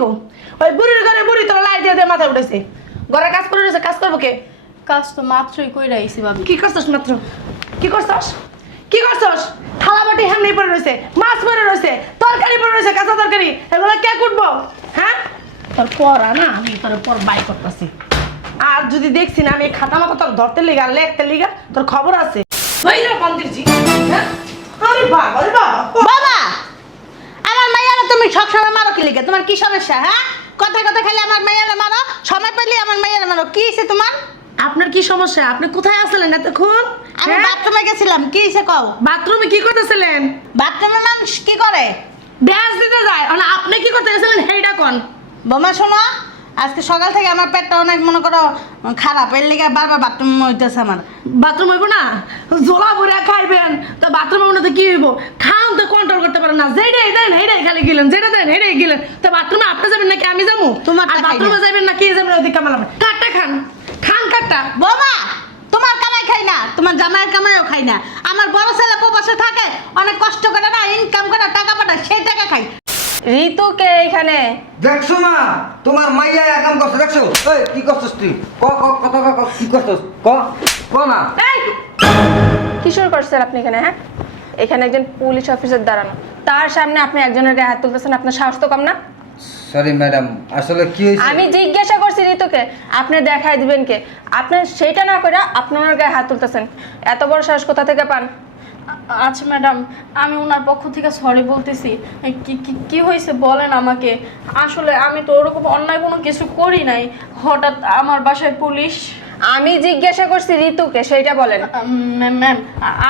কো ওই বুড়ির ঘরে বুড়ি তোর লাই দিয়ে দিয়ে মাথা উঠেছে ঘরে কাজ করে রয়েছে কাজ করবো কে কাজ তো মাত্রই কইরা আইছি ভাবি। কি করছস মাত্র কি করছস কি করছস থালা বাটি হেমনি পড়ে রয়েছে মাছ পড়ে রয়েছে তরকারি পড়ে রয়েছে কাঁচা তরকারি এগুলো কে কুটবো হ্যাঁ তোর পড়া না আমি তোর পর বাই করতেছি আর যদি দেখছি না আমি খাতা মাথা তোর ধরতে লিগা লেখতে লিগা তোর খবর আছে হইলো মন্দিরজি হ্যাঁ আরে বাবা বাবা আমার মাইয়ারা তুমি সবসময় মারো কি লিগে? তোমার কি সমস্যা? হ্যাঁ, কথা কথা খালি আমার মাইয়ারা মারো, সময় পেলে আমার মাইয়ারা মারো। কি হইছে তোমার? আপনার কি সমস্যা আপনি কোথায় আসলেন এতক্ষণ আমি বাথরুমে গেছিলাম। কি হইছে কও? বাথরুমে কি করতেছিলেন বাথরুমে মানুষ কি করে? ব্যাস দিতে যায় মানে আপনি কি করতে গেছিলেন হেইডা কোন বোমা শোনো, আজকে সকাল থেকে আমার পেটটা অনেক মনে করো খারাপ, এর লিগে বারবার বাথরুম হইতেছে আমার। বাথরুম হইব না জোলা ভরে খাইবেন তো বাথরুমে উন্নতি কি হইব খাওন তো কন্ট্রোল করতে পারেন না যেটাই দেন হেডাই খালি গেলেন যেটা দেন হেডাই গেলেন তো বাথরুমে আপনি যাবেন নাকি আমি যাবো তোমার আর বাথরুমে যাবেন নাকি যাবেন ওদিকে কামালাম কাটটা খান খান কাটটা বোমা তোমার কামাই খাই না, তোমার জামাইয়ের কামাইও খাই না। আমার বড় ছেলে প্রবাসে থাকে, অনেক কষ্ট করে না ইনকাম করে টাকা পাঠায়, সেই টাকা খাই। ঋতুকে এখানে দেখছো মা তোমার মাইয়া একাম করছে দেখছো এই কি করছস তুই ক ক কথা ক কি করছস ক ক না এই কিশোর করছেন আপনি এখানে? হ্যাঁ, এখানে একজন পুলিশ অফিসার দাঁড়ানো, তার সামনে আপনি একজনের গায়ে হাত তুলতেছেন, আপনার সাহস তো কম না? সরি ম্যাডাম আসলে কি হয়েছে আমি জিজ্ঞাসা করছি ঋতুকে আপনি দেখাই দিবেন কে? আপনি সেইটা না করে আপনি ওনার গায়ে হাত তুলতেছেন, এত বড় সাহস কোথা থেকে পান? আচ্ছা ম্যাডাম, আমি ওনার পক্ষ থেকে সরি বলতেছি। কি হয়েছে বলেন আমাকে। আসলে আমি তো ওরকম অন্যায় কোনো কিছু করি নাই, হঠাৎ আমার বাসায় পুলিশ। আমি জিজ্ঞাসা করছি ঋতুকে, সেইটা বলেন। ম্যাম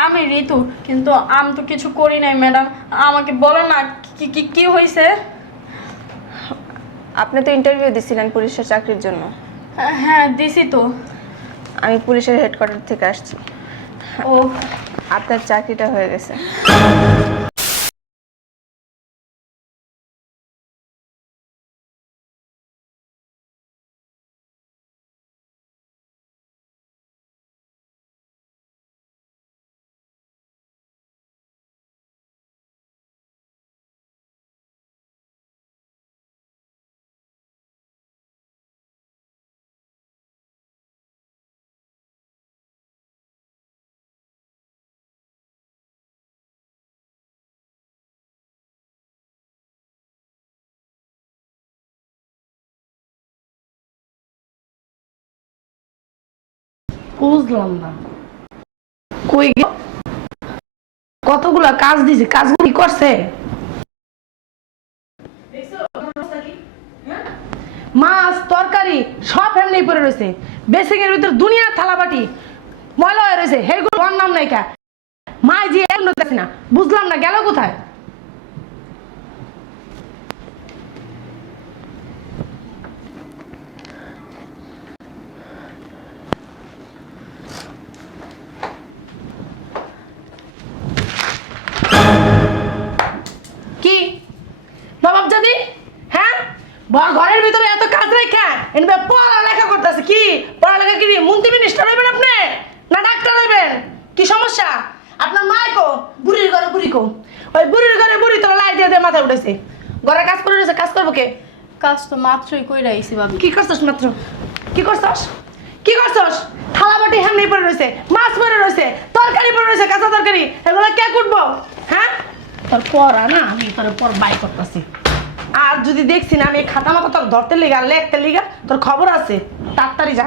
আমি ঋতু, কিন্তু আমি তো কিছু করি নাই ম্যাডাম, আমাকে বলেন না কি হয়েছে। আপনি তো ইন্টারভিউ দিছিলেন পুলিশের চাকরির জন্য। হ্যাঁ দিছি তো। আমি পুলিশের হেডকোয়ার্টার থেকে আসছি। ও আপনার চাকরিটা হয়ে গেছে। বুঝলাম না কই গেল কতগুলা কাজ দিছে কাজগুলো কি করছে মাছ তরকারি সব এমনি পড়ে রয়েছে বেসিং এর ভিতর দুনিয়ার থালাবাটি ময়লা হয়ে রয়েছে হেগুলো ওর নাম নাই কা মাই যে এমন দেখছি না বুঝলাম না গেল কোথায় কি নবাব জাদি হ্যাঁ ঘরের ভিতরে এত কাজ রেখা এনবে পড়ালেখা করতেছে কি পড়ালেখা কি মন্ত্রী মিনিস্টার হইবেন আপনি না ডাক্তার হইবেন কি সমস্যা আপনার মা কো বুড়ির ঘরে বুড়ি কো ওই বুড়ির ঘরে বুড়ি তোর লাই দিয়ে দিয়ে মাথা উঠেছে ঘরে কাজ করে রয়েছে কাজ করবো কে কাজ তো মাত্রই কইরা আইছি ভাবি। কি করছস মাত্র কি করছস কি করছস থালা বাটি হেমনি পড়ে রয়েছে মাছ পড়ে রয়েছে তরকারি পড়ে রয়েছে কাঁচা তরকারি এগুলো কে কুটবো হ্যাঁ তোর পড়া না আমি তোর পর বাই করতেছি আর যদি দেখছি না আমি খাতা মাথা তোর ধরতে লিগা লেখতে লিগা তোর খবর আছে তাড়াতাড়ি যা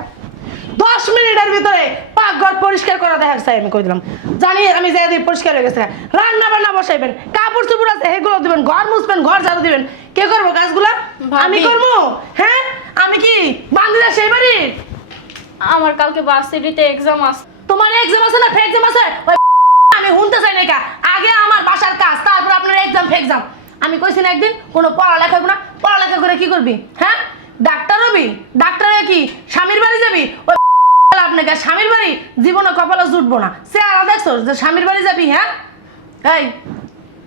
10 মিনিটের ভিতরে পাকঘর পরিষ্কার করা দেখাচ্ছে আমি কই দিলাম জানি আমি যাই দিয়ে পরিষ্কার হয়ে গেছে রান্না বান্না বসাইবেন কাপড় চোপড় আছে সেগুলো দিবেন ঘর মুছবেন ঘর ঝাড়ু দিবেন কে করবো কাজগুলা আমি করবো হ্যাঁ আমি কি বাংলাদেশ সেই বাড়ি আমার কালকে ভার্সিটিতে এক্সাম আছে। তোমার এক্সাম আছে না ফেক্সাম আছে আমি শুনতে চাই না কা আগে আমার বাসার কাজ তারপর আপনার এক্সাম ফেক্সাম আমি কইছি না একদিন কোনো পড়ালেখা না পড়ালেখা করে কি করবি হ্যাঁ ডাক্তার হবি ডাক্তার হয়ে কি স্বামীর বাড়ি যাবি ওই আপনাকে স্বামীর বাড়ি জীবনে কপালে জুটবো না সে আর দেখছো যে স্বামীর বাড়ি যাবি হ্যাঁ এই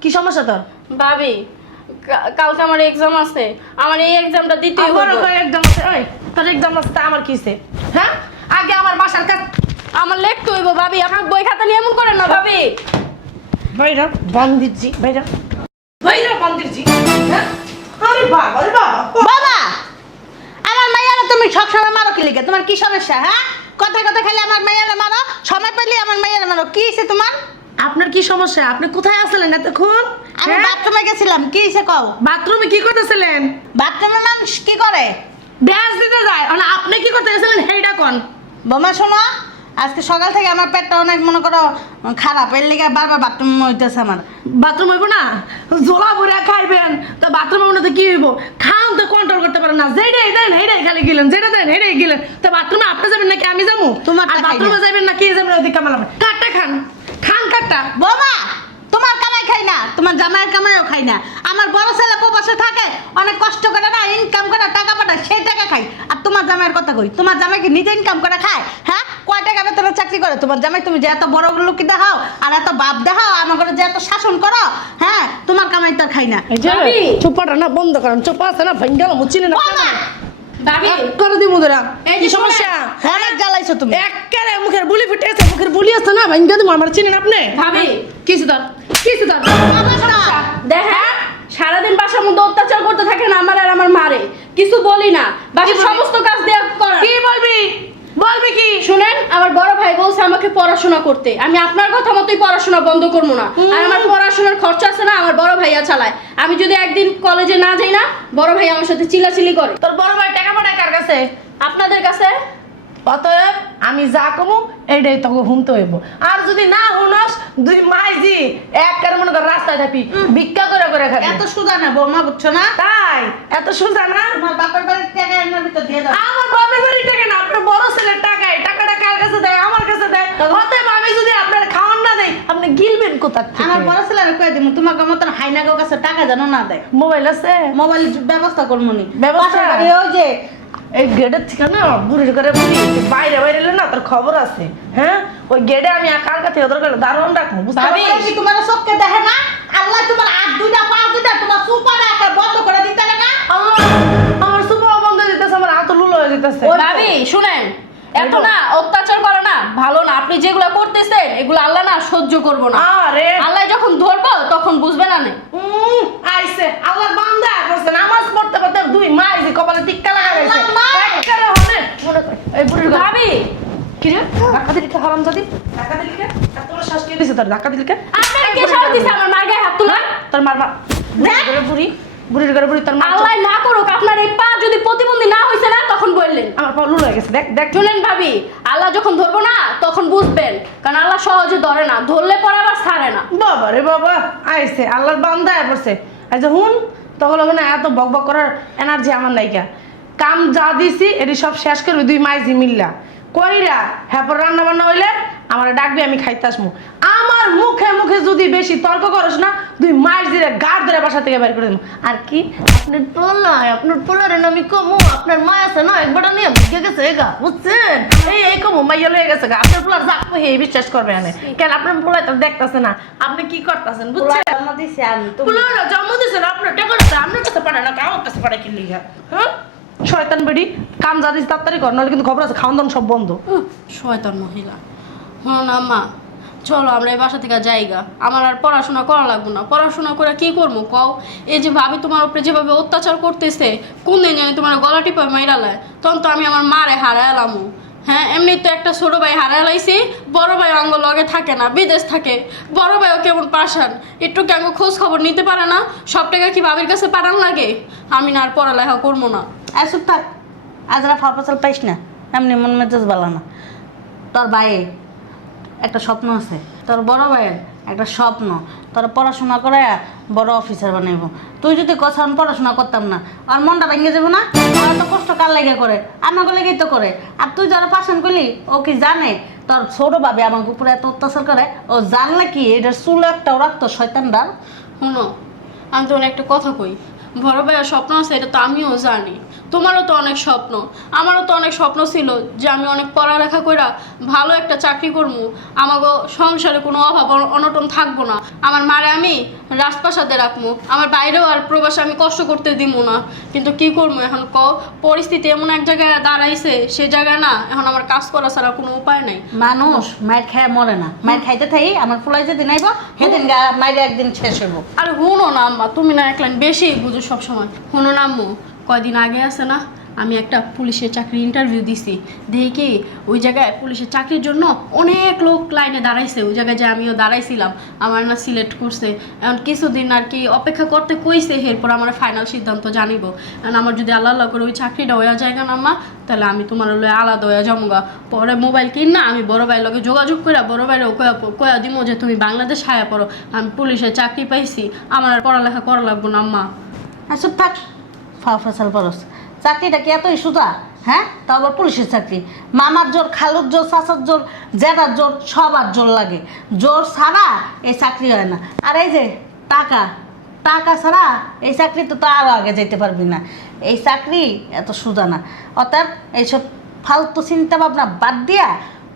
কি সমস্যা তোর ভাবি কালকে আমার এক্সাম আছে, আমার এই এক্সামটা দিতেই হবে। এক্সাম আছে ওই তোর এক্সাম আছে তা আমার কিসে হ্যাঁ আগে আমার বাসার কাজ আমার লিখতে হইব ভাবি, আপনার বই খাতা নিয়ে এমন করেন না ভাবি। ভাইরা বন্দিরজি ভাইরা বন্দিরজি হ্যাঁ আরে বাবা তুমি সবসময় মারো কি লিগে? তোমার কি সমস্যা হ্যাঁ? কথায় কথা খালি আমার মেয়েরা মারো, সময় পেলে আমার মেয়েরা মারো। কি হয়েছে তোমার? আপনার কি সমস্যা? আপনি কোথায় আছিলেন এতক্ষণ? আমি বাথরুমে গেছিলাম, কি হয়েছে কও? বাথরুমে কি করতেছিলেন? বাথরুমে মানুষ কি করে? ড্যান্স দিতে যায়। মানে আপনি কি করতে গেছিলেন হেইডা কোন? বোমা শোনো, আজকে সকাল থেকে আমার পেটটা অনেক মনে করো খারাপ, এর লিগে বারবার বাথরুম হইতেছে আমার। বাথরুম হইব না, জোলা ভরে খাইবেন তো বাথরুমে মনে তো কি হইব? খান তো কন্ট্রোল করতে পারেন না, যেটাই দেন হেইডাই খালি গেলেন, যেটা দেন হেইডাই গেলেন। তো বাথরুমে আপনি যাবেন নাকি আমি যাবো? তোমারটা আর খাই বাথরুমে না। যাবেন না কে যাবেন ওদিকে কামালাম? কাটটা খান, খান কাটটা। বোমা তোমার কামাই খাই না, তোমার জামাইয়ের কামাইও খাই না। আমার বড় ছেলে প্রবাসে থাকে, অনেক কষ্ট করে না ইনকাম করে টাকা পাঠায়, সেই টাকা খাই। আর তোমার জামাইয়ের কথা কই, তোমার জামাই কি নিজে ইনকাম করে খায়? হ্যাঁ, কয় টাকা বেতনে চাকরি করে তোমার জামাই? তুমি যে এত বড় লোকই দেখাও আর এত বাপ দেখাও, আমাকে যে এত শাসন করো, হ্যাঁ তোমার কামাই তো আর খাই না। ভাবি। চুপাটা না বন্ধ করেন, চুপা আছে না ভেঙ্গাল মুচিনে না বোমা ভাবি করে দিব ধরা। এই কি যে সমস্যা? অনেক জ্বালাইছো তুমি। এক্কারে মুখের বুলি ফুটে আছে, মুখের বুলি আছে না ভেঙ্গা দিব। আমার চিনেন আপনি? ভাবি কিছু তার কিছু তার দেখেন সারাদিন বাসার মধ্যে অত্যাচার করতে থাকেন আমার আর আমার মারে, কিছু বলি না, বাসার সমস্ত কাজ দেয়া করা। কি বলবি? বলবি কি? শুনেন, আমার বড় ভাই বলছে আমাকে পড়াশোনা করতে, আমি আপনার কথা মতোই পড়াশোনা বন্ধ করবো না। আর আমার পড়াশোনার খরচা আছে না, আমার বড় ভাইয়া চালায়। আমি যদি একদিন কলেজে না যাই না, বড় ভাই আমার সাথে চিল্লাচিল্লি করে। তোর বড় ভাই টাকা পাঠায় কার কাছে? আপনাদের কাছে অতএব আমি যা কমু এইটাই তোকে শুনতে হইব। আর যদি না শুনস, দুই মাইজি একবারে মনে কর রাস্তায় থাকি ভিক্ষা করে করে খাবি। এত সুদা না বৌমা, বুঝছো না? তাই এত সোজা না? তোমার বাপের বাড়ির টাকা এর ভিতর দিয়ে দাও। আমার বাপের বাড়ি টাকা না, আপনার বড় ছেলের টাকায়। টাকাটা কার কাছে দেয়? আমার কাছে দেয়। অতএব আমি যদি আপনার খাওয়ান না দেই, আপনি গিলবেন কোথা থেকে? আমার বড় ছেলে আমি কয়ে দিব, তোমাকে মতন হাইনাগো কাছে টাকা যেন না দেয়। মোবাইল আছে? মোবাইল ব্যবস্থা করবো নি। ব্যবস্থা? পাশের বাড়ি ওই যে এই গেটের থেকে না বুড়ির করে বুড়ি বাইরে বাইরে এলে না তার খবর আছে। হ্যাঁ, ওই গেটে আমি কার কাছে ওদের করে দারুণ রাখবো, বুঝতে ভাবি পারছিস? কি তোমার চোখকে দেখে না? আল্লাহ তোমার হাত দুইটা পা দুইটা তোমার সুপার একটা বন্ধ করে দিতে না। আমার সুপার বন্ধ হয়ে যেতেছে, আমার হাত লুলো হয়ে যেতেছে। ভাবি শুনেন, এত না অত্যাচার করে না ভালো না। আপনি যেগুলো করতেছেন এগুলো আল্লাহ না সহ্য করবো না। আরে আল্লাহ যখন ধরবো তখন বুঝবে না নে। আইছে আল্লাহর বান্দা করছে, নামাজ পড়তে পড়তে দুই মাইজি কপালে টিক্কা লাগা গেছে। আল্লাহর মা! একবারে হবে মনে কর এই বুড়ির কথা। ভাবি কি রে ধাক্কা দিলি কে হারামজাদি? ধাক্কা দিলি কে? এত বড় শ্বাস কে দিছে তোর? ধাক্কা দিলি কে? আপনারা কে সারা দিছে আমার মার গায়ে হাত তোলা? তোর মারবা বুড়ির ঘরে বুড়ি, বুড়ির ঘরে বুড়ি তোর মার। আল্লাহ না করুক আপনার এই পা যদি প্রতিবন্ধী না হইছে না তখন বললেন। আমার পা লুলো হয়ে গেছে, দেখ দেখ। শুনেন ভাবি, আল্লাহ যখন ধরবো না তখন বুঝবেন, কারণ আল্লাহ সহজে ধরে না, ধরলে পরে আবার ছাড়ে না। বাবা রে বাবা, আইছে আল্লাহর বান্দা পড়ছে। আচ্ছা হুন, তখন ওখানে এত বক বক করার এনার্জি আমার নাইকা। কাম যা দিছি এটি সব শেষ করবি দুই মাইজি মিল্লা কইরা। হ্যাঁ, পর রান্না বান্না হইলে আমার ডাকবি, আমি খাইতে আসবো। আমার মুখে মুখে যদি বেশি তর্ক করস না, দুই মাইজ দিয়ে গাড় ধরে বাসা থেকে বের করে দেবো। আর কি আপনার পোলায়, আপনার পোলারে আমি কমো, আপনার মা আছে না একবার নিয়ে ভিগে গেছে এগা, বুঝছেন? এই কমো মাইয়া লয়ে গেছে গা। আপনার পোলার যাকবো হে বিশ্বাস করবে না কেন? আপনার পোলায় তো দেখতেছে না আপনি কি করতেছেন, বুঝছেন? জন্ম দিছি আমি, তুমি পোলারা জন্ম দিয়েছেন আপনার টাকা আছে, আপনার কাছে পাঠায় না, আমার কাছে পাঠায় কি লিখা? হ্যাঁ, শয়তান বেড়ি, কাম যা দিস তাড়াতাড়ি কর, নাহলে কিন্তু খবর আছে খাওয়ান দাওয়ান সব বন্ধ। শয়তান মহিলা। হ্যাঁ না মা, চলো আমরা এই বাসা থেকে যাইগা। আমার আর পড়াশোনা করা লাগবে না। পড়াশোনা করে কি করবো কও? এই যে ভাবি তোমার উপরে যেভাবে অত্যাচার করতেছে, কোন দিন জানি তোমার গলা টিপে মাইরালায়, তখন তো আমি আমার মারে হারাইলামও। হ্যাঁ, এমনি তো একটা ছোট ভাই হারাই লাইছি, বড় ভাই অঙ্গ লগে থাকে না, বিদেশ থাকে। বড় ভাইও কেমন পাশান, একটু কেন খোঁজ খবর নিতে পারে না? সব টাকা কি ভাবির কাছে পাঠান লাগে? আমি না আর পড়ালেখা করবো না। আসুক থাক, আজরা ফাপাচাল পাইস না, এমনি মন মেজাজ বালা না। তোর ভাইয়ের একটা স্বপ্ন আছে, তোর বড় ভাইয়ের একটা স্বপ্ন, তোর পড়াশোনা করে বড় অফিসার বানাইব। তুই যদি কথা পড়াশোনা করতাম না, আর মনটা ভেঙে যাবো না? আর তো কষ্ট কার লেগে করে? আমাকে লেগেই তো করে। আর তুই যারা পাশান করলি, ও কি জানে তোর ছোট ভাবে আমাকে উপরে এত অত্যাচার করে? ও জানলে কি এটার চুল একটাও রাখতো শয়তানরা? শুনো, আমি তোমার একটা কথা কই, বড় ভাইয়ের স্বপ্ন আছে এটা তো আমিও জানি। তোমারও তো অনেক স্বপ্ন, আমারও তো অনেক স্বপ্ন ছিল যে আমি অনেক পড়ালেখা কইরা ভালো একটা চাকরি করবো, আমাকে সংসারে কোনো অভাব অনটন থাকবো না, আমার মারে আমি রাজপ্রাসাদে রাখবো, আমার বাইরেও আর প্রবাসে আমি কষ্ট করতে দিব না। কিন্তু কি করবো এখন পরিস্থিতি এমন এক জায়গায় দাঁড়াইছে, সে জায়গায় না এখন আমার কাজ করা ছাড়া কোনো উপায় নাই। মানুষ মায়ের খায় মরে না, মায়ের খাইতে থাই আমার ফুলাই যেদিন আইব সেদিন মায়ের একদিন শেষ হইব। আরে হুনো না আম্মা, তুমি না এক লাইন বেশি বুঝো সবসময়। হুনো না আম্মু, কয়দিন আগে আছে না আমি একটা পুলিশের চাকরির ইন্টারভিউ দিছি, দেখি কি ওই জায়গায় পুলিশের চাকরির জন্য অনেক লোক লাইনে দাঁড়াইছে, ওই জায়গায় যে আমিও দাঁড়াইছিলাম, আমার না সিলেক্ট করছে। এখন কিছুদিন আর কি অপেক্ষা করতে কইছে, এরপর আমার ফাইনাল সিদ্ধান্ত জানিব। এখন আমার যদি আল্লাহ আল্লাহ করে ওই চাকরিটা হয়ে যায় না মা, তাহলে আমি তোমার লয়ে আলাদা হয়ে যাবো গা। পরে মোবাইল কিন না আমি বড় ভাইয়ের লগে যোগাযোগ করে বড় ভাইয়েরও কয়া দিব যে তুমি বাংলাদেশ হায়া পড়ো, আমি পুলিশের চাকরি পাইছি, আমার আর পড়ালেখা করা লাগবো না আম্মা। আচ্ছা থাক, ফসল পরস চাকরিটা কি এতই সোজা? হ্যাঁ, তা আবার পুলিশের চাকরি। মামার জোর, খালুর জোর, চাচার জোর, জেদার জোর, সবার জোর লাগে। জোর ছাড়া এই চাকরি হয় না। আর এই যে টাকা, টাকা ছাড়া এই চাকরি তো আরও আগে যেতে পারবি না। এই চাকরি এত সোজা না। অর্থাৎ এইসব ফালতু চিন্তা ভাবনা বাদ দিয়া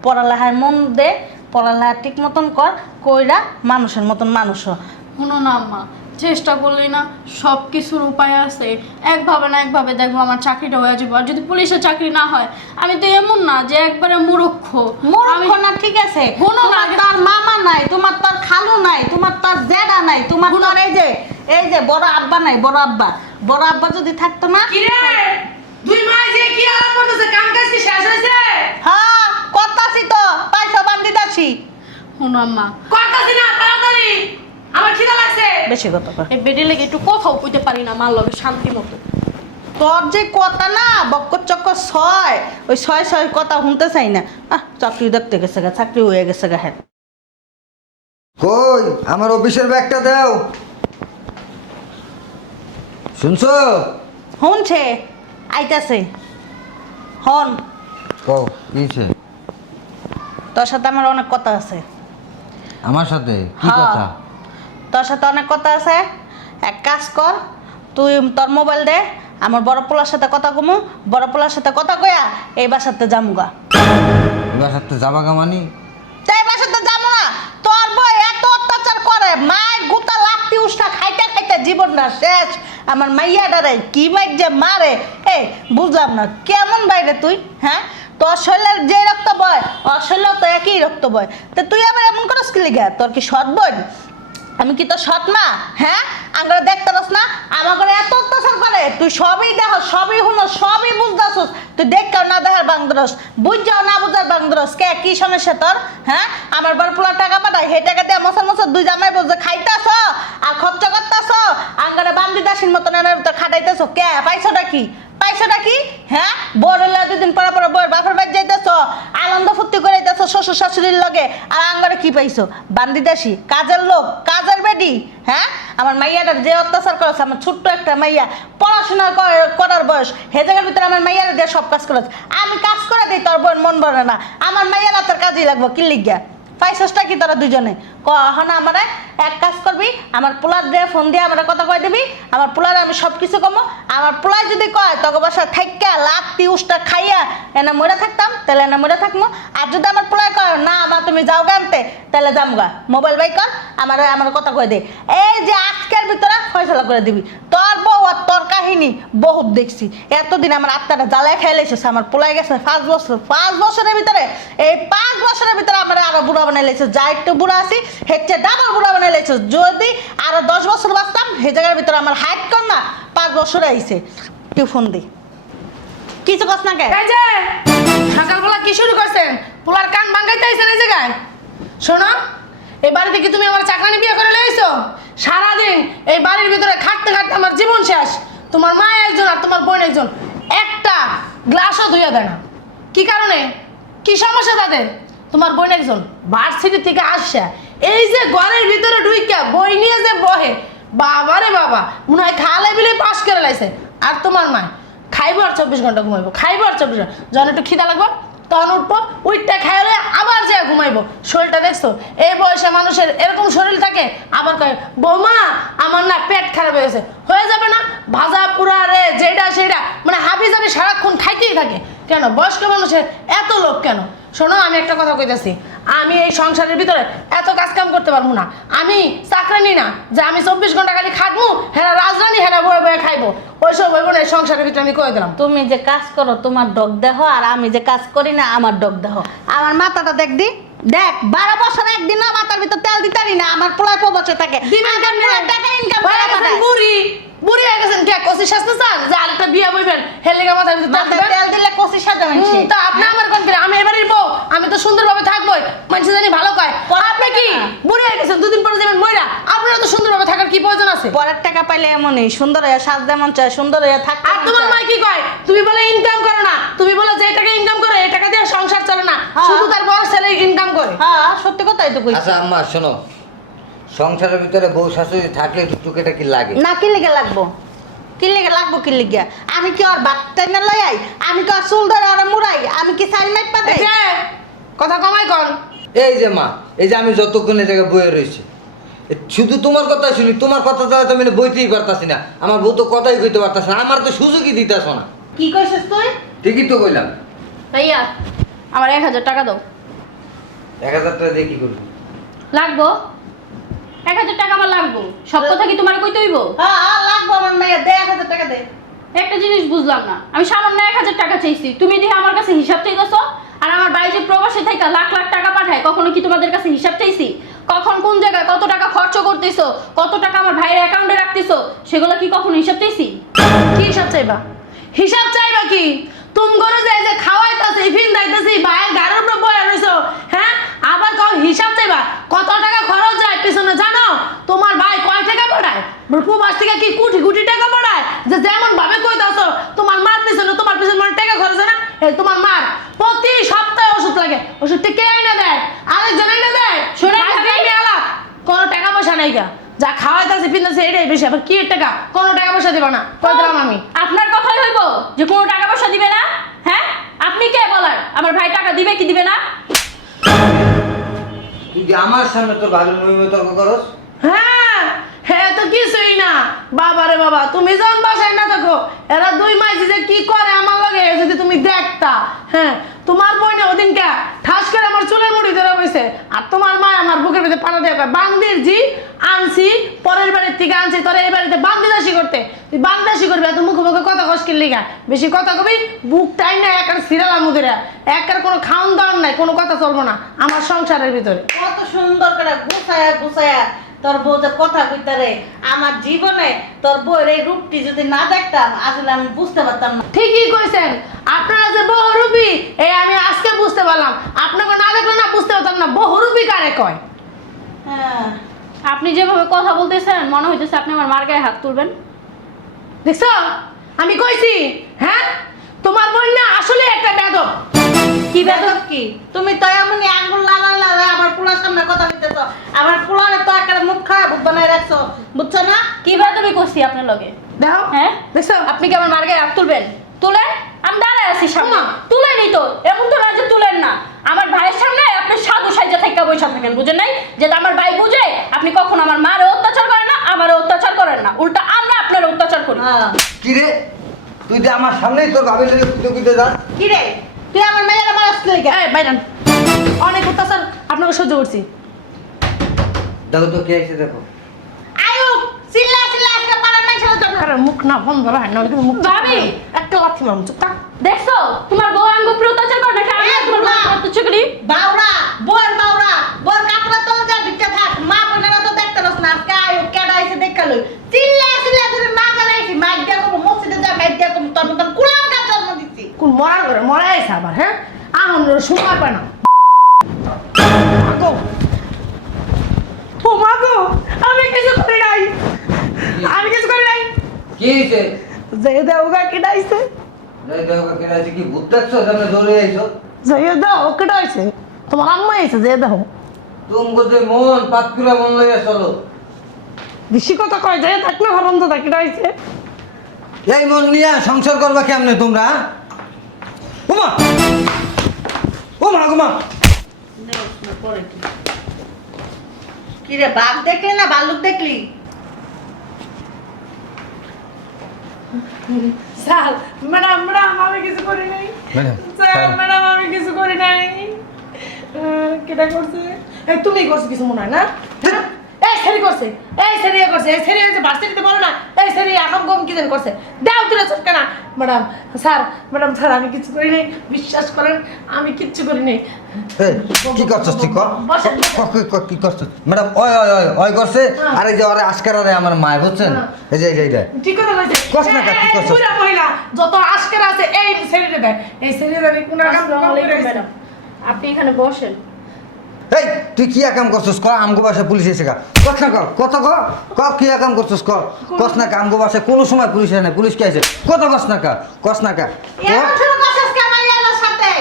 পড়ালেখায় মন দে, পড়ালেখা ঠিক মতন কর, কইরা মানুষের মতন মানুষ হ। শোনো না আম্মা, চেষ্টা করলেই না সব কিছুর উপায় আছে। একভাবে না একভাবে দেখবো আমার চাকরিটা হয়ে যাবো। আর যদি পুলিশের চাকরি না হয়, আমি তো এমন না যে একবারে মূর্খ। মূর্খ না, ঠিক আছে। শোনো না, তোমার তার মামা নাই, তোমার তার খালু নাই, তোমার তার জেডা নাই, তোমার তার এই যে বড় আব্বা নাই। বড় আব্বা যদি থাকতো না। কি রে দুই মাস যে কি আলাপ করতেছে, কাম কাজ কি শেষ হয়েছে? হ্যাঁ করতাছি তো, পাইসা বান্দিতাছি। শোনো আম্মা, করতেছি না, তাড়াতাড়ি আমার খিদা লাগছে। বেশি কথা কর। এই বেডে লেগে একটু কথাও কইতে পারি না মার লগে শান্তি মতো। তোর যে কথা না বক্কর চক্কর ছয়, ওই ছয় কথা শুনতে চাই না। চাকরি দেখতে গেছে গা, চাকরি হয়ে গেছে গা। হ্যাঁ কই আমার অফিসের ব্যাগটা দাও। শুনছো? শুনছে, আইতাছে। হন, কও কিছে? তোর সাথে আমার অনেক কথা আছে। আমার সাথে কি হ্যাঁ, কথা? তোর সাথে অনেক কথা আছে। এক কাজ কর, তুই তোর মোবাইল দে, আমার বড় পোলার সাথে কথা কমু। বড় পোলার সাথে কথা কইয়া এই বাসাতে যামুগা। এবার সাথে যাবা গামানি? তাই বাসাতে যাবো না। তোর বই এত অত্যাচার করে, মায়ের গুতা লাত্তি উষ্টা খাইতে খাইতে জীবনটা শেষ। আমার মাইয়া ডারে কি মাইর যে মারে, এ বুঝলাম না কেমন বাইরে তুই। হ্যাঁ, তোর শরীরের যে রক্ত বয় ওর শরীরেও তো একই রক্ত বয়। তো তুই আবার এমন করস কি লিগা? তোর কি সৎ বোন? আমি কি তোর সৎ মা? হ্যাঁ, আমরা দেখতে পাস না আমার ঘরে এত অত্যাচার করে? তুই সবই দেখ, সবই শুনো, সবই বুঝতেছস। তুই দেখ কেউ না দেখার বাংদরস, বুঝ যাও না বুঝার বাংদরস। কে কি সমস্যা তোর? হ্যাঁ, আমার বড় পোলার টাকা পাঠায়, হে টাকা দিয়ে মশার দুই জামাই বলছে খাইতেছ আর খরচা করতেছ, আঙ্গারে বান্দি দাসির মতন এনে তো খাটাইতেছ। কে পাইছটা কি? পাইছটা কি? হ্যাঁ, বড়লা দুদিন পরে পরে বউয়ের বাপের বাড়ি যাইতেছ, আনন্দ ফুর্তি করে যাইতেছ শ্বশুর শাশুড়ির লগে। আর আঙ্গারে কি পাইছো? বান্দি দাসী, কাজের লোক, কাজের বেডি। হ্যাঁ, আমার মাইয়াটার যে অত্যাচার করেছে, আমার ছোট্ট একটা মাইয়া পড়াশোনা করার বয়স, হে জায়গার ভিতরে আমার মাইয়ারা দিয়ে সব কাজ করেছে। আমি কাজ করে দিই, তোর বোন মন ভরে না। আমার মাইয়ারা তোর কাজেই লাগবো কি লিগা? পাইছসটা কি তোরা দুজনে? এখন আমার এক কাজ করবি, আমার পোলার দিয়ে ফোন দিয়ে আমার কথা কয়ে দিবি। আমার পোলারে আমি সব কিছু কমো। আমার পোলার যদি কয় তোকে বাসা থাইকা লাত্তি উষ্টা খাইয়া এনে মরে থাকতাম, তাহলে এনে মরে থাকবো। আর যদি আমার পোলার কয় না আমার তুমি যাও গানতে, তাহলে যামগা। মোবাইল বাই কর, আমার কথা কয়ে দে। এই যে আজকের ভিতরে ফয়সলা করে দিবি। তোর বউ আর তোর কাহিনী বহুত দেখছি। এতদিন আমার আত্মাটা জ্বালায় খেয়ে লেগেছে। আমার পোলাই গেছে 5 বছর। 5 বছরের ভিতরে, এই 5 বছরের ভিতরে আমার আরো বুড়া বানাই লেগেছে। যা একটু বুড়া আছি হেচ্ছে ডাবল বুড়া বানাই লেগেছে। যদি আরো 10 বছর বাঁচতাম, সে জায়গার ভিতরে আমার হাইট কর না 5 বছরে আইছে। তুই ফোন দি, কিছু কস না কে? এই যে সকালবেলা কি শুরু করছেন? পোলার কান ভাঙাইতে আইছেন এই জায়গায়? শোনো, এই বাড়িতে কি তুমি আমার চাকরানি বিয়ে করে লইছো? সারাদিন এই বাড়ির ভিতরে খাটতে খাটতে আমার জীবন শেষ। তোমার মা একজন আর তোমার বোন একজন, একটা গ্লাসও ধুইয়া দেয় না। কি কারণে? কি সমস্যা তাদের? তোমার বোন একজন ভার্সিটি থেকে আসছে, এই যে ঘরের ভিতরে ঢুইকা বই নিয়ে যে বহে, বাবা রে বাবা, মনে হয় খালে বিলে পাস করে লাইছে। আর তোমার মা খাইবো আর 24 ঘন্টা ঘুমাইবো, খাইবো আর 24 ঘন্টা। যখন একটু খিদা লাগবো তখন উঠবো, উঠতে খাইলে আবার যে ঘুমাইবো। শরীরটা দেখছো? এই বয়সে মানুষের এরকম শরীর থাকে। আবার কয় বৌমা আমার না পেট খারাপ হয়ে গেছে। হয়ে যাবে না? ভাজা পুরা রে যেটা সেটা, মানে হাবি যাবি সারাক্ষণ খাইতেই থাকে। কেন বয়স্ক মানুষের এত লোক কেন? শোনো, আমি একটা কথা কইতেছি, আমি এই সংসারের ভিতরে এত কাজ কাম করতে পারবো না। আমি চাকরানি না যে আমি 24 ঘন্টা খালি খাটবো, হ্যাঁ রাজরানি, হ্যাঁ বয়ে বয়ে খাইবো। ওইসব হইব না। এই সংসারের ভিতরে আমি কয়ে দিলাম। তুমি যে কাজ করো তোমার ডগ দেহ, আর আমি যে কাজ করি না আমার ডগ দেহ। আমার মাথাটা দেখ দি, দেখ 12 বছর একদিনও মাথার ভিতর তেল দিতারি না। আমার পোলায় বছর থাকে, দিবেন কেমনে? টাকা ইনকাম বুড়ি বুড়ি হয়ে গেছেন, কে কষি কষি সাজতে চান যে আরেকটা বিয়া বইবেন হেলে গা মাথায় তেল মাথায় দিবেন তেল দিলে কষি সাজা মানছি তা আপনি আমার কোন করে আমি এবারের বউ আমি তো সুন্দরভাবে থাকবোই মানুষ জানি ভালো কয় আপনি কি বুড়ি হয়ে গেছেন দুদিন পরে যাবেন মইরা আপনারা তো সুন্দরভাবে থাকার কি প্রয়োজন আছে পরের টাকা পাইলে এমনই সুন্দর হয়ে সাজতে মন চায় সুন্দর হয়ে থাকতে আর মন তোমার চায়। মা কি কয় তুমি বলে ইনকাম করো না তুমি বলে যে টাকা ইনকাম করে এই টাকা দিয়ে সংসার চলে না শুধু তার বড় ছেলে ইনকাম করে হ্যাঁ সত্যি কথাই তো কইছি আচ্ছা আম্মা শোনো, সংসারের ভিতরে বউ শাশুড়ি থাকলে একটু টুকেটা কি লাগে? না কি লেগে লাগবো কি লেগে আমি কি ওর বাচ্চাই না লই আই আমি কি ওর চুল ধরে ওরা মুড়াই আমি কি সাইড মাইট পাতে এই যে, কথা কমাই কর এই যে মা, এই যে আমি যতক্ষণ এই জায়গায় বয়ে রয়েছি শুধু তোমার কথা শুনি, তোমার কথা ছাড়া তো আমি বইতেই পারতাছি না, আমার বউ তো কথাই কইতে পারতাছে না, আমার তো সুযোগই দিতেছ না। কি কইছিস তুই ঠিকই তো কইলাম। ভাইয়া আমার 1000 টাকা দাও। 1000 টাকা দিয়ে কি করবি? লাগবো 1000 টাকা আমার লাগবো। সব কথা কি তোমার কইতে হইব? হ্যাঁ লাগবো আমার মেয়ে দে 1000 টাকা দে একটা জিনিস বুঝলাম না, আমি সামান্য 1000 টাকা চাইছি, তুমি দিয়ে আমার কাছে হিসাব চাইতেছো। আর আমার ভাই যে প্রবাসে থেকে লাখ লাখ টাকা পাঠায়, কখনো কি তোমাদের কাছে হিসাব চাইছি? কখন কোন জায়গায় কত টাকা খরচ করতেছো, কত টাকা আমার ভাইয়ের অ্যাকাউন্টে রাখতেছো, সেগুলো কি কখনো হিসাব চাইছি? কি হিসাব চাইবা? হিসাব চাইবা কি? তুমি করে যে খাওয়াইতাছে ইফিন দাইতাছি ভাইয়ের গাড়ির উপর বয়ে রইছো, হ্যাঁ? আবার কও হিসাব চাইবা? কত টাকা খরচ যায় পিছনে জানো? তোমার ভাই কয় টাকা পড়ায়? প্রবাস থেকে কি কোটি কোটি টাকা পড়ায়? যে যেমন ভাবে কইতাছো তোমার মার পিছনে মানে টাকা খরচ হয় না? এই তোমার মার প্রতি সপ্তাহে ওষুধ লাগে, ওষুধটা কে আইনা দেয়? আরেকজন আইনা দেয়। শোনেন আজকে ভাবি? আমি আলাপ কোনো টাকা পয়সা নাই গা, যা খাওয়াইতাছে পিন্দাছে এটাই বেশি, আবার কি টাকা? কোনো টাকা পয়সা দিবা না, কই দিলাম আমি। আপনার কথাই হইব যে কোনো টাকা পয়সা দিবে না? হ্যাঁ, আপনি কে বলার আমার ভাই টাকা দিবে কি দিবে না? তুই যে আমার সামনে তোর ভাবির মহিমে তর্ক করস? হ্যাঁ হ্যাঁ তো কিছুই না বাবারে বাবা, তুমি যখন বাসায় না থাকো এরা দুই মাইজি যে কি করে আমার লাগে যদি তুমি দেখতা। হ্যাঁ তোমার বোনে ওদিনকে ঠাস করে আমার চুলের মুড়ি ধরে বসে, আর তোমার মা আমার বুকের ভিতরে পানা দিয়ে বান্দির জি আনছি পরের বাড়ির থেকে আনছি তোর এই বাড়িতে বান্দিদাসি করতে, তুই বান্দিদাসি করবি এত মুখে মুখে কথা কষ্টের লিগা, বেশি কথা কবি বুক টাই না একার সিরালা মুদের একার কোনো খাওন দাওয়ান নাই, কোনো কথা চলবো না আমার সংসারের ভিতরে। কত সুন্দর করে গুছায়া তোর বউ যে কথা কইতারে আমার জীবনে তোর বউয়ের এই রূপটি যদি না দেখতাম আসলে আমি বুঝতে পারতাম না। ঠিকই কইছেন, আপনারা যে বহুরূপী এই আমি আজকে বুঝতে পারলাম, আপনাকে না দেখলে না বুঝতে পারতাম না বহুরূপী কারে কয়। হ্যাঁ আপনি যেভাবে কথা বলতেছেন মনে হইতেছে আপনি আমার মার গায়ে হাত তুলবেন। দেখছো আমি কইছি, হ্যাঁ তোমার বোন না আসলে একটা বেদব। কি বেদব কি তুমি তো এমনই আঙ্গুল লালা আবার পোলার সামনে কথা বলতেছো, আবার পোলারে তো একটা মুখ খারাপ বানায় রাখছো, বুঝছো না? কিভাবে তুমি করছি আপনার লগে? দেখো হ্যাঁ দেখছো আপনি কি আমার মার গায়ে হাত তুলবেন? তুলেন, আমি দাঁড়ায় আছি সামনে, ওমা। তুলেনই তো, এমন তো না যে তুলেন না। আমার ভাইয়ের সামনে আপনি সাধু সাইজা থেকে বসে থাকেন, বুঝেন নাই? যেটা আমার ভাই বুঝে আপনি কখনো আমার মারও অত্যাচার করেন না, আমারও অত্যাচার করেন না, উল্টা আমরা আপনার অত্যাচার করি। হ্যাঁ কি রে, তুই যে আমার সামনেই তোর ভাবির লেগে পুজো করতে যাস? কি রে তুই আমার মেয়ের আমার আসলে এই বাইরান অনেক অত্যাচার আপনাকে সহ্য করছি। দেখো তো কে এসে দেখো। আয়ু চিল্লা চিল্লা আজকে পাড়ার মাইছের জন্য আরে মুখ না বন্ধ রাখ না কিন্তু মুখ ভাবি! একটা লাথি মারুম চুপ থাক। দেখছো তোমার বউ আঙ্গ উপরে অত্যাচার করে নাকি আমি এ, তোমার বুড়া! বউকে অত্যাচার করি? বাউরা বোর কাপড়া তো যা ভিক্ষা থাক মা বোনেরা তো দেখতে পাস না আজকে আয়ু কেডা এসে দেখা লই চিল্লা চিল্লা করে মা জানাইছি মাইক দিয়া কম মসজিদে যা মাইক দিয়া কম তোর মতন কুলাম কা জন্ম দিছি কোন মরার করে মরাই আছে আবার, হ্যাঁ আহন সময় পায় না। মাগো ও মাগো আমি কিছু করি নাই, আমি কিছু করি নাই। কি হয়েছে? যে দেওগা কিডাইছে, দেখো কে আছে, কি ভূত দেখছো সামনে দৌড়ে আইছো? যে দেও কিডাইছে তোমার আম্মা আইছে, যে দেও তুমি বলতে মন পাতকুরা মন লইয়া চলো। বেশি কথা কয় যায় থাকলে হরম তো কিডাইছে। এই মন নিয়ে সংসার করবা কেমনে তোমরা? ওমা ওমা গোমা, কি রে বাঘ দেখলি না ভাল্লুক দেখলি? স্যার ম্যাডাম আমি কিছু করি নাই। Madam, sir sir. ম্যাডাম আমি কিছু করি নাই। কেটা করছে? এই তুমি করছো কিছু মনে হয় না? হ্যাঁ? এই সেরি করছে, এই সেরি করছে, এই সেরি হচ্ছে ভার্সিটিতে বলো না, এই সেরি এখন কম কি যেন করছে, দাও তুলে চটকে না। ম্যাডাম স্যার আমি কিছু করি নাই, বিশ্বাস করেন আমি কিচ্ছু করি নাই। এই কি করছস তুই কি করছস ম্যাডাম ওই করছে আর এই যে ওরে আজকের ওরে আমার মায় বুঝছেন এই যে এইটা ঠিক কথা কইছে কস না কি করছস পুরা মহিলা যত আজকের আছে এই ছেড়ে দেয় এই ছেড়ে দেবে কোন কাম আসসালামু আলাইকুম ম্যাডাম আপনি এখানে বসেন। এই তুই কি কাম করছস ক আমগো বাসায় পুলিশ এসে গা কস না কত কি কাম করছস কস না আমগো বাসায় কোনো সময় পুলিশ এসে না পুলিশ কে আছে কত কস না এমন শুরু করছিস কেন ইয়ার সাথে?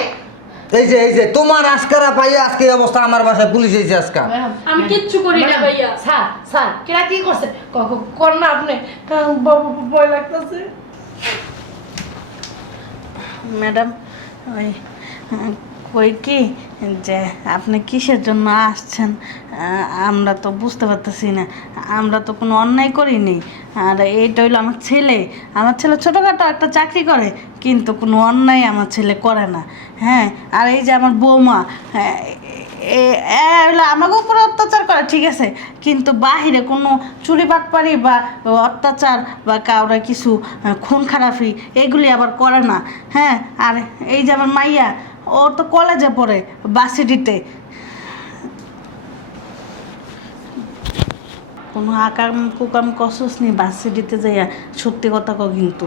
এই যে তোমার আজকারা পাইয়া আজকে এই অবস্থা আমার বাসায় পুলিশ এসে আজকা আমি কিচ্ছু করি না ভাইয়া। স্যার কেরা কি করছে কর না আপনি ভয় লাগতেছে। ম্যাডাম ওই কই কি যে আপনি কিসের জন্য আসছেন আমরা তো বুঝতে পারতেছি না, আমরা তো কোনো অন্যায় করিনি। আর এইটা হইলো আমার ছেলে ছোটোখাটো একটা চাকরি করে, কিন্তু কোনো অন্যায় আমার ছেলে করে না। হ্যাঁ, আর এই যে আমার বৌমা হলো আমাকে উপরে অত্যাচার করে ঠিক আছে, কিন্তু বাহিরে কোনো চুরি বাটপারি বা অত্যাচার বা কাউরা কিছু খুন খারাপি এগুলি আবার করে না। হ্যাঁ, আর এই যে আমার মাইয়া ও তো কলেজে পড়ে ভার্সিটিতে, কোনো আকাম কুকাম কসস নি ভার্সিটিতে যাইয়া, সত্যি কথা কও কিন্তু।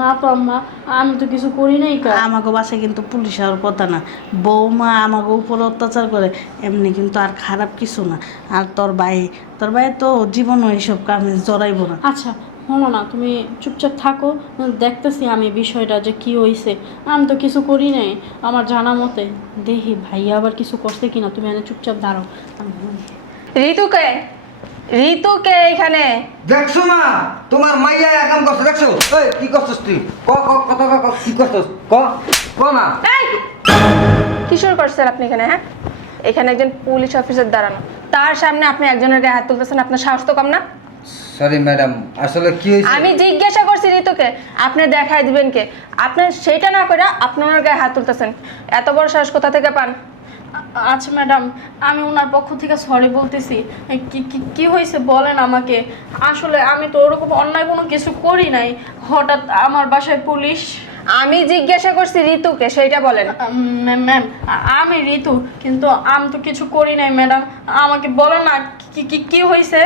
না তো আম্মা, আমি তো কিছু করি নাই। আমাকে বাসায় কিন্তু পুলিশ হওয়ার কথা না, বৌমা আমাকে উপরে অত্যাচার করে এমনি কিন্তু আর খারাপ কিছু না। আর তোর ভাই তো জীবনও এইসব কামে জড়াইব না। আচ্ছা হলো না, তুমি চুপচাপ থাকো, দেখতেছি আমি বিষয়টা যে কি হয়েছে। আমি তো কিছু করি নাই আমার জানা মতে, দেখি ভাইয়া আবার কিছু করছে কিনা। তুমি এনে চুপচাপ দাঁড়াও। ঋতুকে এখানে দেখছো মা তোমার মাইয়া কাম করছে দেখছো এই কি করছস তুই কথা কি করছস ক না কিশোর করছেন আপনি এখানে? হ্যাঁ, এখানে একজন পুলিশ অফিসার দাঁড়ানো, তার সামনে আপনি একজনের গায়ে হাত তুলতেছেন, আপনার সাহস তো কম না? সরি ম্যাডাম, আসলে কি হয়েছে আমি জিজ্ঞাসা করছি ঋতুকে, আপনি দেখাই দিবেন কে? আপনার সেইটা না করে আপনি ওনার গায়ে হাত তুলতেছেন, এত বড় সাহস কোথা থেকে পান? আচ্ছা ম্যাডাম, আমি ওনার পক্ষ থেকে সরি বলতেছি। কি হয়েছে বলেন আমাকে। আসলে আমি তো ওরকম অন্যায় কোনো কিছু করি নাই, হঠাৎ আমার বাসায় পুলিশ। আমি জিজ্ঞাসা করছি ঋতুকে, সেইটা বলেন। ম্যাম আমি ঋতু, কিন্তু আমি তো কিছু করি নাই ম্যাডাম, আমাকে বলেন না কি হয়েছে।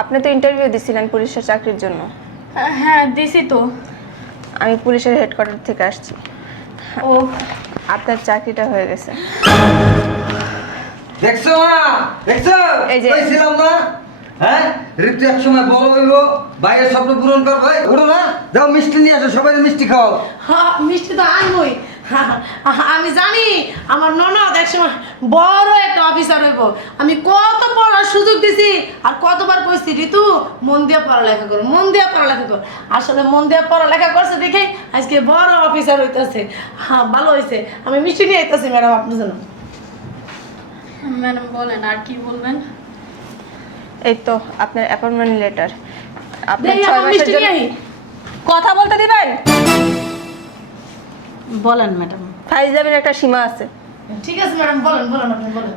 আপনি তো ইন্টারভিউ দিছিলেন পুলিশের চাকরির জন্য। হ্যাঁ দিছি তো। আমি পুলিশের হেডকোয়ার্টার থেকে আসছি। ও আপনার চাকরিটা হয়ে গেছে। দেখছো মা দেখছো এই যে কইছিলাম না, হ্যাঁ ঋতু এক সময় বড় হইব, ভাইয়ের স্বপ্ন পূরণ করবে। ওঠো না, যাও মিষ্টি নিয়ে আসো, সবাই মিষ্টি খাও। হ্যাঁ মিষ্টি তো আনবই। আমি জানি আমার ননদ একসময় বড় একটা অফিসার হইব। আমি কত পড়ার সুযোগ দিছি আর কতবার কইছি ঋতু মন দিয়ে পড়ালেখা করো, মন দিয়ে পড়ালেখা করো। আসলে মন দিয়ে পড়ালেখা করছে দেখে আজকে বড় অফিসার হইতেছে। হ্যাঁ ভালো হয়েছে। আমি মিষ্টি নিয়ে আইতেছি ম্যাডাম আপনার জন্য। ম্যাডাম বলেন আর কি বলবেন। এই তো আপনার অ্যাপয়েন্টমেন্ট লেটার। আপনি দেখি 6 আমার মাসের মিষ্টি জন্য নিয়ে আই। কথা বলতে দিবেন? বলেন ম্যাডাম। ফাইজলামের একটা সীমা আছে। ঠিক আছে ম্যাডাম, বলেন আপনি বলেন।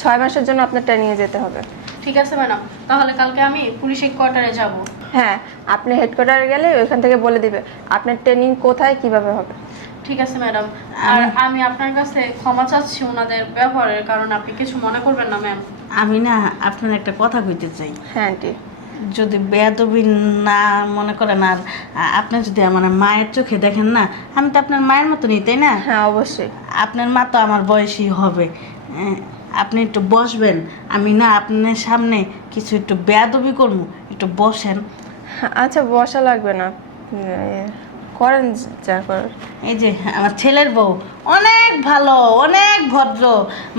6 মাসের জন্য আপনারটা নিয়ে যেতে হবে। ঠিক আছে ম্যাডাম, তাহলে কালকে আমি পুলিশ হেডকোয়ার্টারে যাব। হ্যাঁ, আপনি হেডকোয়ার্টারে গেলে ওইখান থেকে বলে দিবে আপনার ট্রেনিং কোথায় কিভাবে হবে। ঠিক আছে ম্যাডাম, আর আমি আপনার কাছে ক্ষমা চাচ্ছি ওনাদের ব্যবহারের কারণে, আপনি কিছু মনে করবেন না ম্যাম। আমি না আপনার একটা কথা কইতে চাই, হ্যাঁ আন্টি। যদি বেয়াদবি না মনে করেন, আর আপনি যদি আমার মায়ের চোখে দেখেন না, আমি তো আপনার মায়ের মতনই, তাই না? হ্যাঁ অবশ্যই। আপনার মা তো আমার বয়সী হবে। আপনি একটু বসবেন, আমি না আপনার সামনে কিছু একটু বেয়াদবি করবো, একটু বসেন। আচ্ছা বসা লাগবে না, করেন যা করার। এই যে আমার ছেলের বউ অনেক ভালো, অনেক ভদ্র,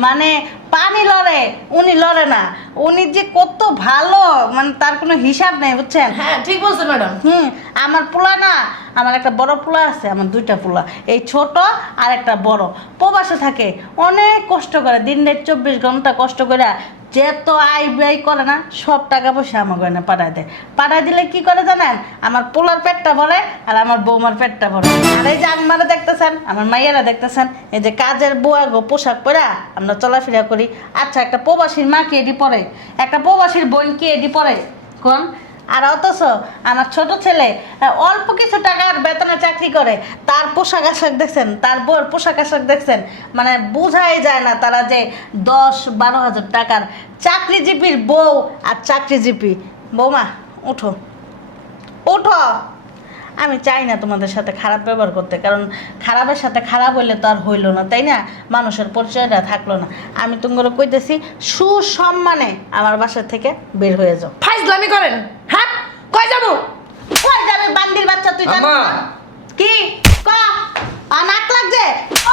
মানে পানি লড়ে উনি লড়ে না, উনি যে কত ভালো, মানে তার কোনো হিসাব নেই বুঝছেন। হ্যাঁ ঠিক বলছেন ম্যাডাম। আমার পোলা না, আমার একটা বড় পোলা আছে, আমার 2টা পোলা, এই ছোট আর একটা বড়, প্রবাসে থাকে, অনেক কষ্ট করে, দিন রাত 24 ঘন্টা কষ্ট করে, যে তো আয় ব্যয় করে না, সব টাকা পয়সা আমার গয়না পাঠায় দেয়। পাঠায় দিলে কি করে জানেন? আমার পোলার পেটটা ভরে আর আমার বৌমার পেটটা ভরে। আর এই যে আমারা দেখতেছেন, আমার মাইয়ারা দেখতেছেন, এই যে কাজের বুয়া গো পোশাক পরা আমরা চলাফেরা করি। আচ্ছা, একটা প্রবাসীর মা কি এডি পরে? একটা প্রবাসীর বোন কি এডি পরে? কোন আর অথচ আমার ছোট ছেলে অল্প কিছু টাকার বেতনে চাকরি করে, তার পোশাক আশাক দেখছেন, তার বউর পোশাক আশাক দেখছেন, মানে বোঝাই যায় না তারা যে 10-12 হাজার টাকার চাকরিজীবীর বউ আর চাকরিজীবী। বৌমা উঠো উঠো, আমি চাই না তোমাদের সাথে খারাপ ব্যবহার করতে, কারণ খারাপের সাথে খারাপ হইলে তো আর হইলো না, তাই না? মানুষের পরিচয়টা থাকলো না। আমি তোমাকে কইতেছি সুসম্মানে আমার বাসা থেকে বের হয়ে যাও। ফাইজলামি করেন, হ্যাঁ? কই যাবো? কই যাবে বান্দির বাচ্চা, তুই জানিস আম্মা। না? কি ক নাক লাগছে?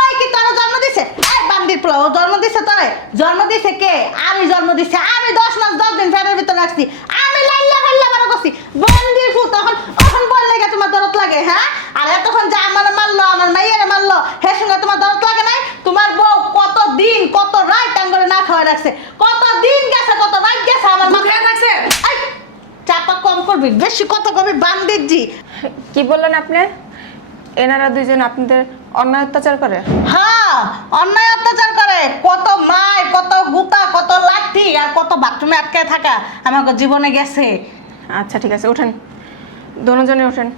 ওই কি তোর জন্ম দিছে? এই বান্দির পোলা, ও জন্ম দিছে তোরে? জন্ম দিছে কে? আমি জন্ম দিছে। আমি 10 মাস 10 দিন ফেরের ভিতর রাখছি। আমি লাইল্লা ফাইল্লা বড় করছি। বান্দির ফু, তখন বললে গে তোমার দরদ লাগে, হ্যাঁ? আর এতক্ষণ যে আমার মারলো, আমার মাইয়ারে মারলো, হে সঙ্গে তোমার দরদ লাগে নাই? তোমার বউ কত দিন কত রাত টাঙ্গরে না খাওয়া রাখছে, কত দিন গেছে, কত রাত গেছে আমার মা। মুখে থাকছে? এই, চাপা কম করবি, বেশি কথা কবি বান্দির জি। কি বললেন আপনি? এনারা দুইজন আপনাদের অন্যায় অত্যাচার করে? হ্যাঁ, অন্যায় অত্যাচার করে। কত মায়, কত গুতা, কত লাঠি আর কত বাথরুমে আটকে থাকা আমাকে জীবনে গেছে। আচ্ছা ঠিক আছে, ওঠেন, দুজনে ওঠেন,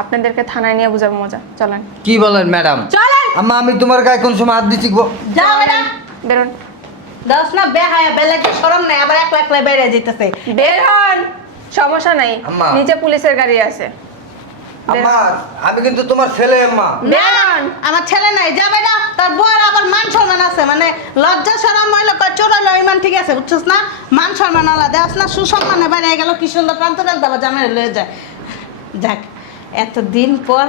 আপনাদেরকে থানায় নিয়ে বুঝাবো মজা। চলেন কি বলেন ম্যাডাম? চলেন, আম্মা আমি তোমার গায়ে কোন সময় হাত দিচ্ছি গো? যাও এরা। বেরোন, দশ না বেহায়া বেলাকে শরম নেই, আবার একলা একলা বেড়ে যেতেছে। বের হন, সমস্যা নাই, আম্মা। নিচে পুলিশের গাড়ি আছে। আম্মা আমি কিন্তু তোমার ছেলে আম্মা। না, আমার ছেলে নাই, যাবে না। তার বউয়ের আবার মান সম্মান আছে, মানে লজ্জা শরম হইলো চোরাইলো ইমান, ঠিক আছে, বুঝছিস না? মান সম্মান আলা দেওয়াস না, সুসম্মানে বাইরে গেল, কি সুন্দর প্রান্ত রাখতে আবার জামাই লয়ে যায়। যাক, এত দিন পর,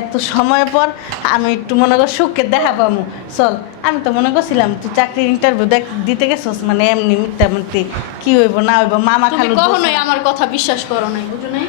এত সময় পর আমি একটু মনে কর সুখকে দেখা পাবো। চল, আমি তো মনে করছিলাম তুই চাকরির ইন্টারভিউ দিতে গেছিস, মানে এমনি মিথ্যা মিথ্যি কি হইব না হইব, মামা তুমি খালু কখনোই আমার কথা বিশ্বাস করো নাই, বুঝো নাই?